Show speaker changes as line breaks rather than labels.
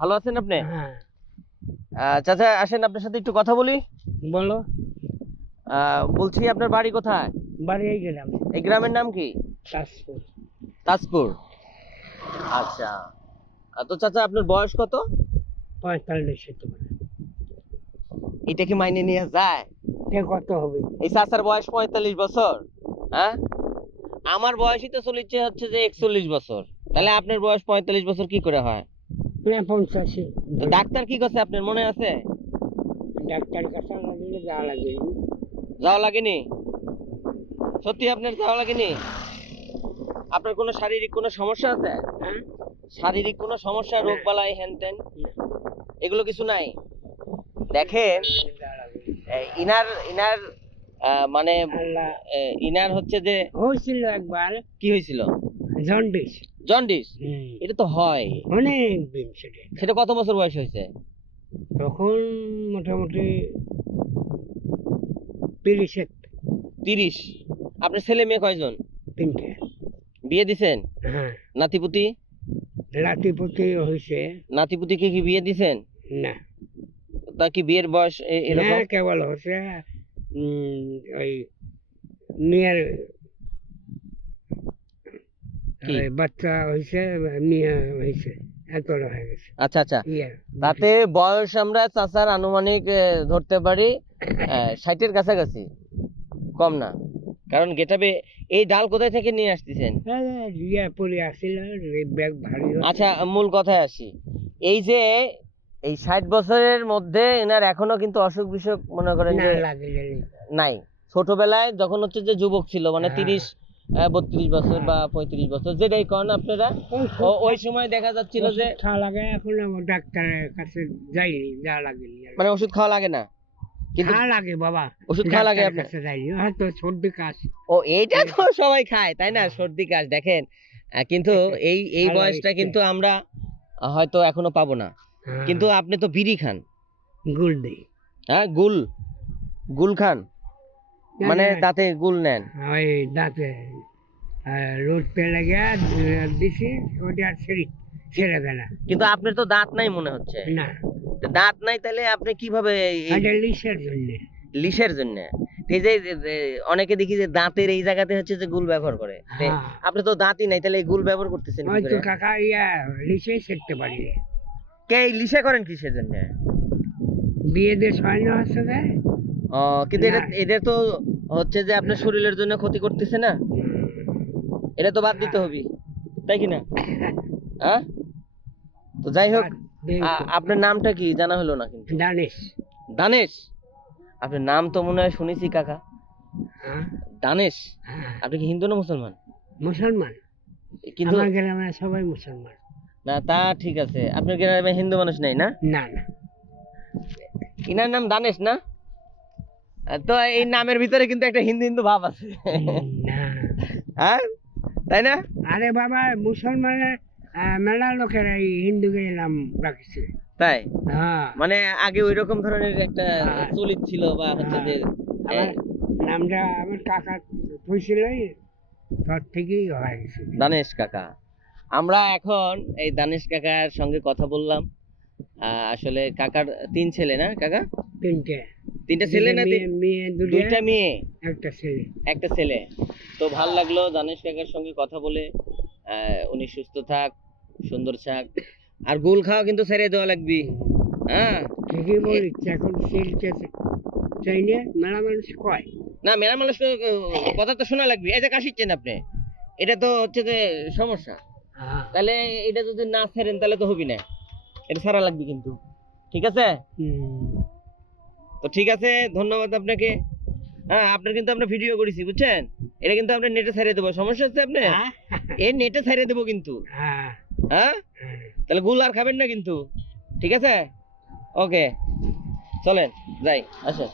ভালো আছেন আপনি?
হ্যাঁ।
চাচা আসেন আপনার সাথে একটু কথা বলি।
বলো।
বলছি আপনার বাড়ি কোথায়?
বাড়ি এই গেলাম
এই গ্রামের নাম কি?
তাজপুর।
তাজপুর। আচ্ছা। তো চাচা আপনার বয়স কত?
পঁয়তাল্লিশ
এটা কি মাইনে নিয়ে যায়?
কত হবে?
এই চাচার বয়স পঁয়তাল্লিশ বছর হ্যাঁ? আমার বয়সই তো চলিচ্ছে হচ্ছে যে একচল্লিশ বছর। তাহলে আপনার বয়স পঁয়তাল্লিশ বছর কি করে হয়?
পঞ্চাশি
ডাক্তার কি করছে আপনার মনে আছে?
ডাক্তার কাছে লাগলে যাওয়া লাগে
যাওয়া লাগেনি? সত্যি আপনার যাওয়া লাগেনি? আপনার কোনো শারীরিক কোনো সমস্যা আছে?
হ্যাঁ?
শারীরিক কোনো সমস্যা রোগ বালাই হ্যান ত্যান? এগুলো কিছু নাই? দেখেন ইনার ইনার মানে ইনার হচ্ছে যে
হয়েছিল একবার।
কি হয়েছিল?
Jaundice
jaundice. এটা তো হয়।
অনেক দিন সেটা।
সেটা কত বছর বয়স হয়েছে?
তখন মোটামুটি তিরিশের
তিরিশ। আপনার ছেলে মেয়ে কয়জন?
তিনটে।
বিয়ে দিছেন?
হ্যাঁ।
নাতিপুতি?
লাতিপতি হয়েছে।
নাতিপুতিকে কি বিয়ে দিছেন?
না।
তা কি বিয়ের বয়স এরকম?
কেবল উম, ওই মেয়ের? ওই বাচ্চা হয়েছে মেয়ে হয়েছে হয়ে গেছে।
আচ্ছা আচ্ছা। তাতে বয়স আমরা চাচার আনুমানিক ধরতে পারি ষাটের কাছাকাছি। কম না। কারণ গেটাবে এই ডাল কোথায় থেকে নিয়ে আসতেছেন। আচ্ছা মূল কথায় আসি। এই যে এই ষাট বছরের মধ্যে এনার এখনও কিন্তু অসুখ বিসুখ মনে করেন নাই। ছোটবেলায় যখন হচ্ছে যে যুবক ছিল মানে
হ্যাঁ।
তিরিশ বত্রিশ বছর বা পঁয়ত্রিশ বছর যেটাই কন আপনারা।
ওই
সময় দেখা যাচ্ছিল যে
খা লাগে এখন আমার ডাক্তারের কাছে যাইনি যা আর।
মানে ওষুধ খাওয়া লাগে না? কিন্তু
খা লাগে বাবা।
ওষুধ খাওয়া লাগে আপনার?
কাছে যাইনি হয়তো সর্দি কাশ।
ও এইটা তো সবাই খায় তাই না? সর্দি কাশ দেখেন। কিন্তু এই এই বয়সটা কিন্তু আমরা হয়তো এখনও পাবো না।
হ্যাঁ,
কিন্তু আপনি তো বিড়ি খান।
গুল দিই।
হ্যাঁ গুল। গুল খান। মানে দাঁতে গুল নেন?
ওই দাঁতে রোদ পেলে গিয়া দিছি ওটা আর ছেড়ে ছেড়ে দেয় না।
কিন্তু আপনার তো দাঁত নাই মনে হচ্ছে।
না।
দাঁত নাই তাহলে আপনি কীভাবে
লিসের জন্য।
লিসের জন্য? এই যে অনেকে দেখি যে দাঁতের এই জায়গাতে হচ্ছে যে গুল ব্যবহার করে।
হ্যাঁ।
আপনি তো দাঁতই নাই তাহলে এই গুল ব্যবহার করতেছেন
ওই তো কাকা ইয়া লিসে ছেড়তে পারি।
কে লিসে করেন কিসের জন্য?
বিয়ে দিয়ে না হচ্ছে
কিন্তু এটা এদের তো হচ্ছে যে আপনার শরীরের জন্য ক্ষতি করতেছে না? এটা তো বাদ দিতে হবে তাই কি না? হ্যাঁ তো যাই হোক আপনার নামটা কি? জানা হলো না কিন্তু।
দানিশ।
দানেশ? আপনার নাম তো মনে হয় শুনেছি কাকা।
হ্যাঁ।
দানেশ?
হ্যাঁ।
আপনি কি হিন্দু না মুসলমান?
মুসলমান।
কিন্তু
আমার গ্রামে সবাই মুসলমান।
না তা ঠিক আছে। আপনার গ্রামে হিন্দু মানুষ নাই না?
না না।
ইনার নাম দানেশ না? তো এই নামের ভিতরে কিন্তু একটা হিন্দু হিন্দু ভাব আছে। হ্যাঁ? তাই না?
আরে বাবা মুসলমানের মেলা লোকের এই হিন্দুকে নাম রাখছে।
তাই?
হ্যাঁ।
মানে আগে ওই রকম ধরনের একটা
হ্যাঁ।
চলিত ছিল বা হচ্ছে যে
আমার নামটা আমার কাকা হয়েছিল তোর থেকেই হয়ে গেছে
দানেশ কাকা। আমরা এখন এই দানেশ কাকার সঙ্গে কথা বললাম। আহ, আসলে কাকার তিন ছেলে না কাকা?
তিনটে।
তিনটা ছেলে না
মেয়ে
দুইটা মেয়ে।
একটা ছেলে।
একটা ছেলে। তো ভালো লাগল দানেশ কাকার সঙ্গে কথা বলে। উনি সুস্থ থাক সুন্দর থাক। আর গুল খাওয়া কিন্তু ছেড়ে দেওয়া লাগবে। হ্যাঁ?
ঠিকই বলিস এখন সিলতে চাই না মেলা মানুষ কয়।
না মেলা মানুষ কথা তো শোনা লাগবে। এই যে কাশিচ্ছেন আপনি এটা তো হচ্ছে যে সমস্যা।
হ্যাঁ।
তাহলে এটা যদি না ছেড়েন তাহলে তো হবি না। এটা ছাড়া লাগবে কিন্তু। ঠিক আছে। তো ঠিক আছে ধন্যবাদ আপনাকে। হ্যাঁ আপনার কিন্তু আমরা ভিডিও করেছি বুঝছেন? এটা কিন্তু আমরা নেটে ছেড়ে দেবো। সমস্যা হচ্ছে আপনি
এ
এই নেটে ছেড়ে দেবো কিন্তু।
হ্যাঁ।
হ্যাঁ?
হ্যাঁ।
তাহলে গুল আর খাবেন না কিন্তু। ঠিক আছে? ওকে চলেন যাই আসেন।